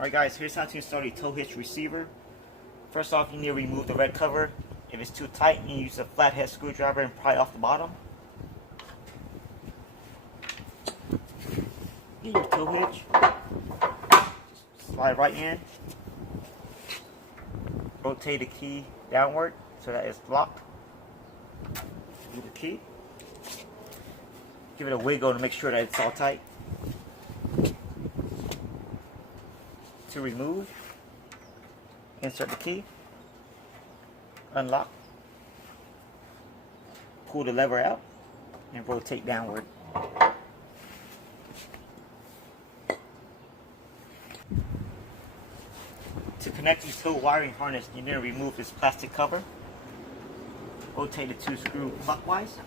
Alright guys, here's how to install the tow hitch receiver. First off, you need to remove the red cover. If it's too tight, you use a flathead screwdriver and pry off the bottom. Get your tow hitch. Just slide right in. Rotate the key downward so that it's locked. Move the key. Give it a wiggle to make sure that it's all tight. To remove, insert the key, unlock, pull the lever out, and rotate downward. To connect the tow wiring harness, you need to remove this plastic cover. Rotate the two screws clockwise.